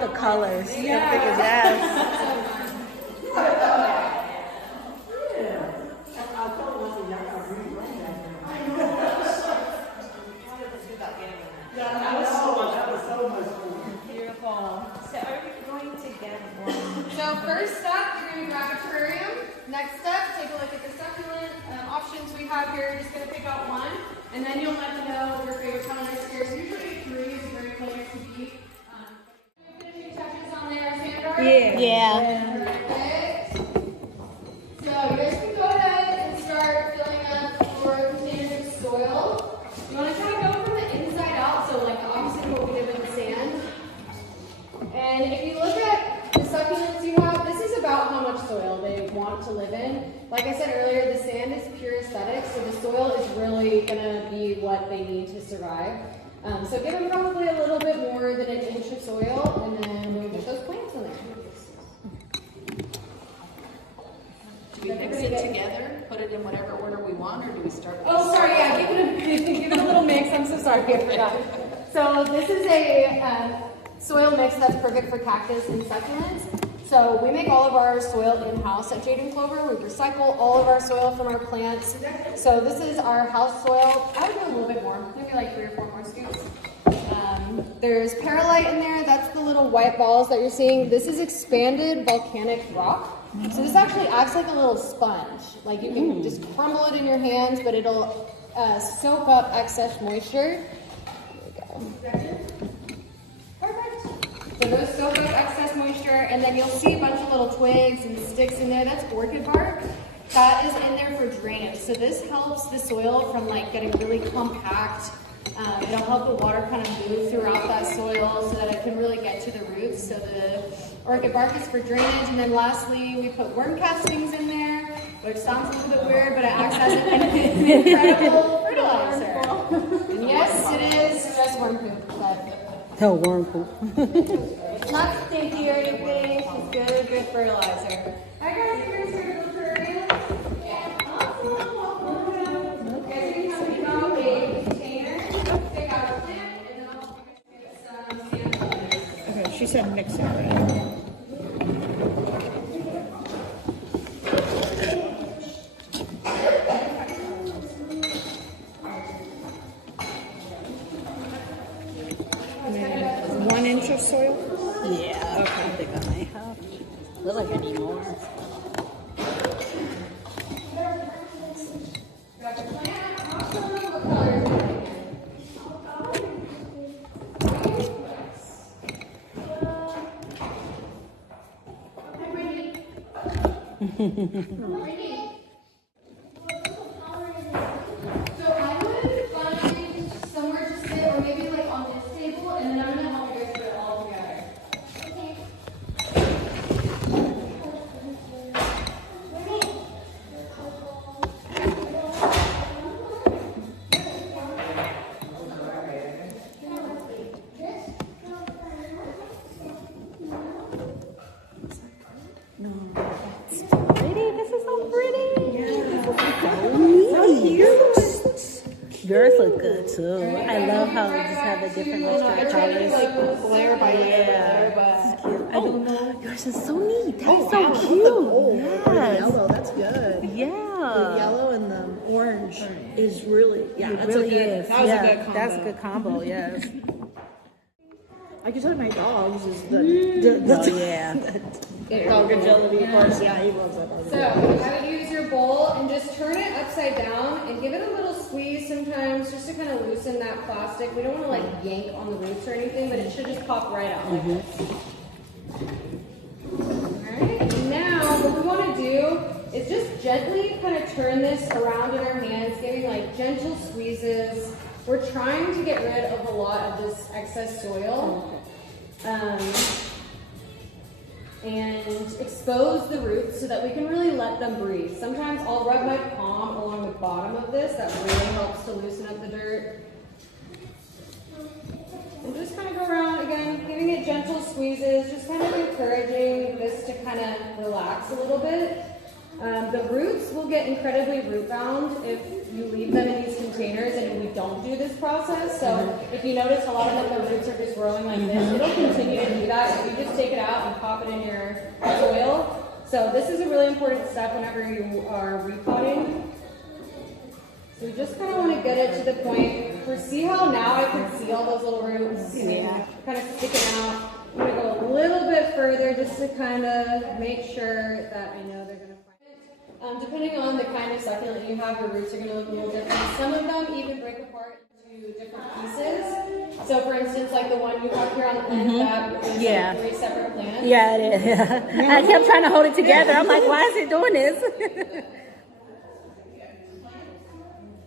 love the colors. Yes. So first step, you're going to grab a terrarium. Next step, take a look at the succulent options we have here. You're just going to pick out one, and then you'll let me know your favorite color next year. So usually 3 is a great color to beat. Finishing touches on there, Sandra? Yeah. Perfect. So you guys can go ahead and start filling up your containers with soil. You want to kind of go from the inside out, so like the opposite of what we did with the sand. And if you look at the succulents you have, this is about how much soil they want to live in. Like I said earlier, the sand is pure aesthetic, so the soil is really going to be what they need to survive. So give them probably a little bit more than an inch of soil, and then we'll get those plants in there. Do we mix it together, put it in whatever order we want, or do we start? Oh, sorry, yeah, give it a little mix. I'm so sorry, I forgot. So this is a soil mix that's perfect for cactus and succulents. So we make all of our soil in-house at Jade & Clover. We recycle all of our soil from our plants. So this is our house soil. I would do a little bit more, maybe like 3 or 4 more scoops. There's perlite in there. That's the little white balls that you're seeing. This is expanded volcanic rock. So this actually acts like a little sponge. Like you can just crumble it in your hands, but it'll soak up excess moisture. There we go. So those soak up excess moisture, and then you'll see a bunch of little twigs and sticks in there. That's orchid bark. That is in there for drainage. So this helps the soil from like getting really compact. It'll help the water kind of move throughout that soil so that it can really get to the roots. So the orchid bark is for drainage. And then lastly, we put worm castings in there, which sounds a little bit weird, but it acts as an incredible fertilizer. And yes, it is just worm poop. But Oh, worm poop. it's not stinky or anything. It's good fertilizer. Hi guys, here's your little terrarium. Yeah, awesome. Okay, so you have a container. Pick out a plant, and then I'll get some sand. Okay, she said mix it, right? Of soil? Yeah. Okay. I think I might have. Look like I need more. Got your plant. Awesome. What color is it? Ready? So I would find somewhere to sit, or maybe like on this table, and then I'm going to help you guys put it all together. Okay. Yours look good too. I love how they just have the different mixture colors. Like layer by layer, It's cute. I don't know. Yours is so neat. That's so cute. The yellow, that's good. Yeah. The yellow and the orange is really, It that's really a good, is. that was Yeah, a good combo. That's a good combo, yes. I can tell my dog uses the Oh, yeah. dog agility parts. Yeah, he loves that. So I would use your bowl and just turn it upside down and give it a little squeeze sometimes just to kind of loosen that plastic. We don't want to like yank on the roots or anything, but it should just pop right out like this. Alright, and now what we want to do is just gently kind of turn this around in our hands, giving like gentle squeezes. We're trying to get rid of a lot of this excess soil. And expose the roots so that we can really let them breathe. Sometimes I'll rub my palm along the bottom of this. That really helps to loosen up the dirt. And just kind of go around again, giving it gentle squeezes, just kind of encouraging this to kind of relax a little bit. The roots will get incredibly root bound if you leave them in these containers and we don't do this process. So if you notice, a lot of them, the roots are just growing like this. It'll continue to do that if you just take it out and pop it in your soil. So this is a really important step whenever you are repotting. So we just kind of want to get it to the point where, see how now I can see all those little roots kind of sticking out. I'm going to go a little bit further just to kind of make sure that I know they're going to find it. Depending on the kind of succulent you have, your roots are going to look a little different. Some of them even break apart into different pieces. So for instance, like the one you have here on the end, that is like 3 separate plants. Yeah, it is. Yeah. I kept trying to hold it together. I'm like, why is it doing this?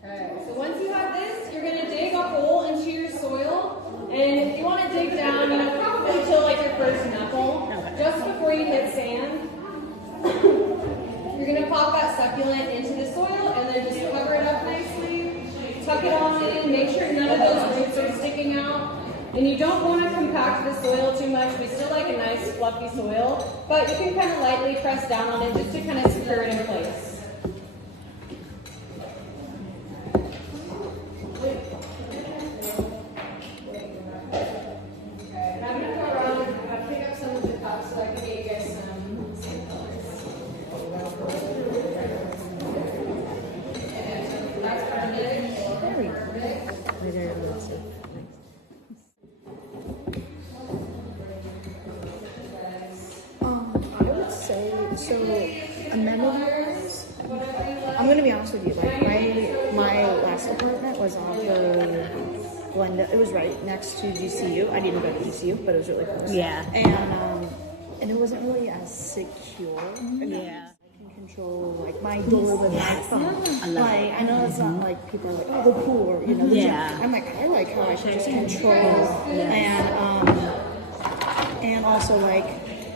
Okay, so once you have this, you're going to dig a hole into your soil. And if you want to dig down, probably till like your first knuckle, just before you hit sand, you're going to pop that succulent into the soil and then just cover it up nicely. Tuck it on in, make sure none of those roots are sticking out. And you don't want to compact the soil too much. We still like a nice fluffy soil, but you can kind of lightly press down on it just to kind of secure it in place. I would say, so amenities, I'm gonna be honest with you, like my last apartment was off of Glendale. It was right next to GCU. I didn't go to GCU, but it was really close. Yeah. And it wasn't really as secure. Yeah. I can control like my door with my phone. Like, I know it's not like people are like, oh, the pool, or you know, the gym. I'm like, I like how I can just control and also like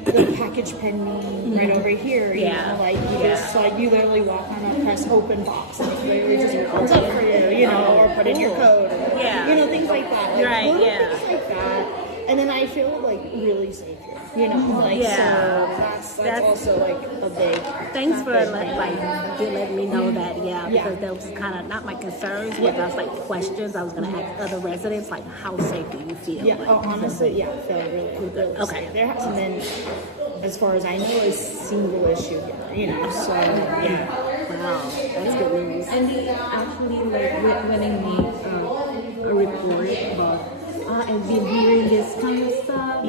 the package pending right over here. You know, like you just like you literally walk on a press open box and it literally just opens up for you, you know, or put in your code, or, you know, things like that. Like, things like that. And then I feel like really safe here. You know, like so that's also like a big. Thanks for letting me know that. Because that was kind of not my concerns, but that was like questions I was going to ask other residents, like how safe do you feel? Yeah. Like, Honestly, I feel really safe. There hasn't been, as far as I know, a single issue here. You know, so wow, that's good news. And they actually like when I made a report about and been hearing this kind of stuff.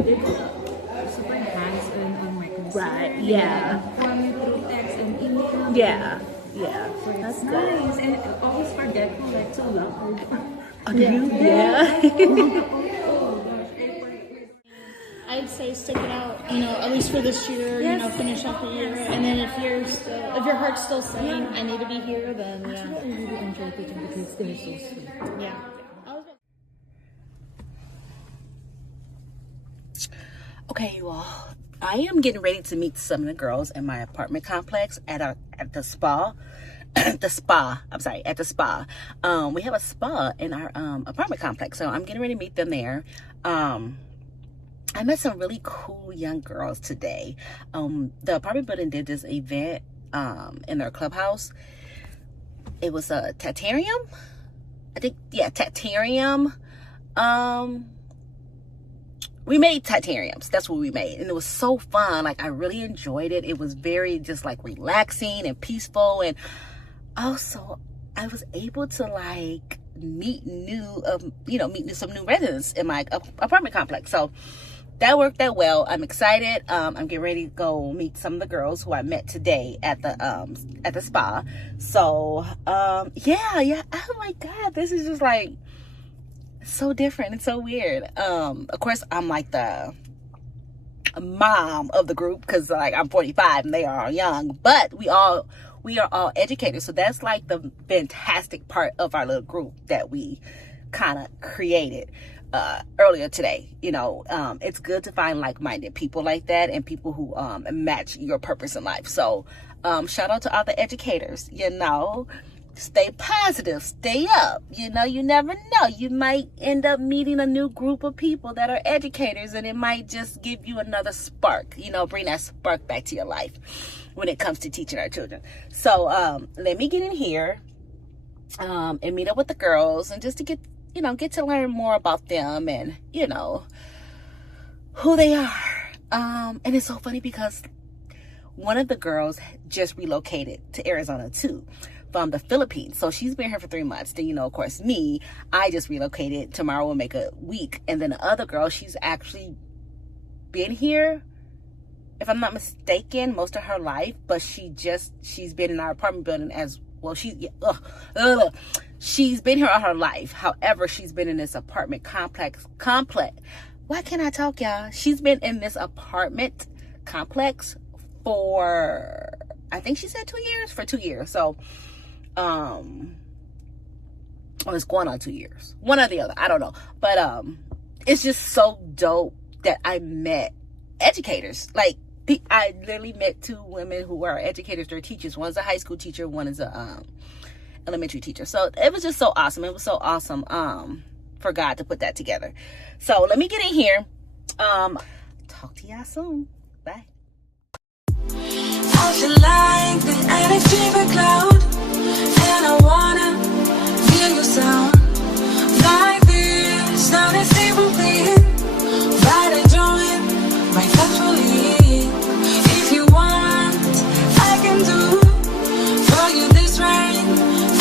They're super hands-on on my concern. Right. Yeah. Forming through text and email. Yeah. So that's nice. And I always forget to like to love. Oh, do you? Yeah. Oh gosh. I'd say stick it out, you know, at least for this year, you know, finish out the year. And then if your heart's still saying, I need to be here, then I really enjoy teaching the kids. They're so sweet. yeah. Okay, you all. I am getting ready to meet some of the girls in my apartment complex at the spa. At the spa. We have a spa in our apartment complex, so I'm getting ready to meet them there. I met some really cool young girls today. The apartment building did this event in their clubhouse. It was a Terrarium. I think, Terrarium. We made Terrariums. That's what we made. And it was so fun. Like, I really enjoyed it. It was very just like relaxing and peaceful. And also I was able to like meet some new residents in my apartment complex. So that worked out well. I'm excited. I'm getting ready to go meet some of the girls who I met today at the spa. So, Oh my God, this is just like so different and so weird. Of course, I'm like the mom of the group because like I'm 45 and they are all young, but we are all educators. So that's like the fantastic part of our little group that we kind of created earlier today. You know, it's good to find like-minded people like that and people who match your purpose in life. So shout out to all the educators, you know. stay positive, stay up. You know, you never know. You might end up meeting a new group of people that are educators, and it might just give you another spark, you know, bring that spark back to your life when it comes to teaching our children. So let me get in here and meet up with the girls, and just to get to learn more about them and, you know, who they are. And it's so funny because one of the girls just relocated to Arizona too, from the Philippines. So she's been here for 3 months. Then, you know, of course, me, I just relocated. Tomorrow will make a week. And then the other girl, she's actually been here, if I'm not mistaken, most of her life. But she's been in our apartment building as well. She's been here all her life. However, she's been in this apartment complex. Why can't I talk, y'all? She's been in this apartment complex for, I think she said 2 years, for 2 years. So, it's going on 2 years. One or the other, I don't know. But it's just so dope that I met educators. Like, I literally met 2 women who are educators. They're teachers. One's a high school teacher. One is a elementary teacher. So it was just so awesome. It was so awesome for God to put that together. So let me get in here. Talk to y'all soon. Bye.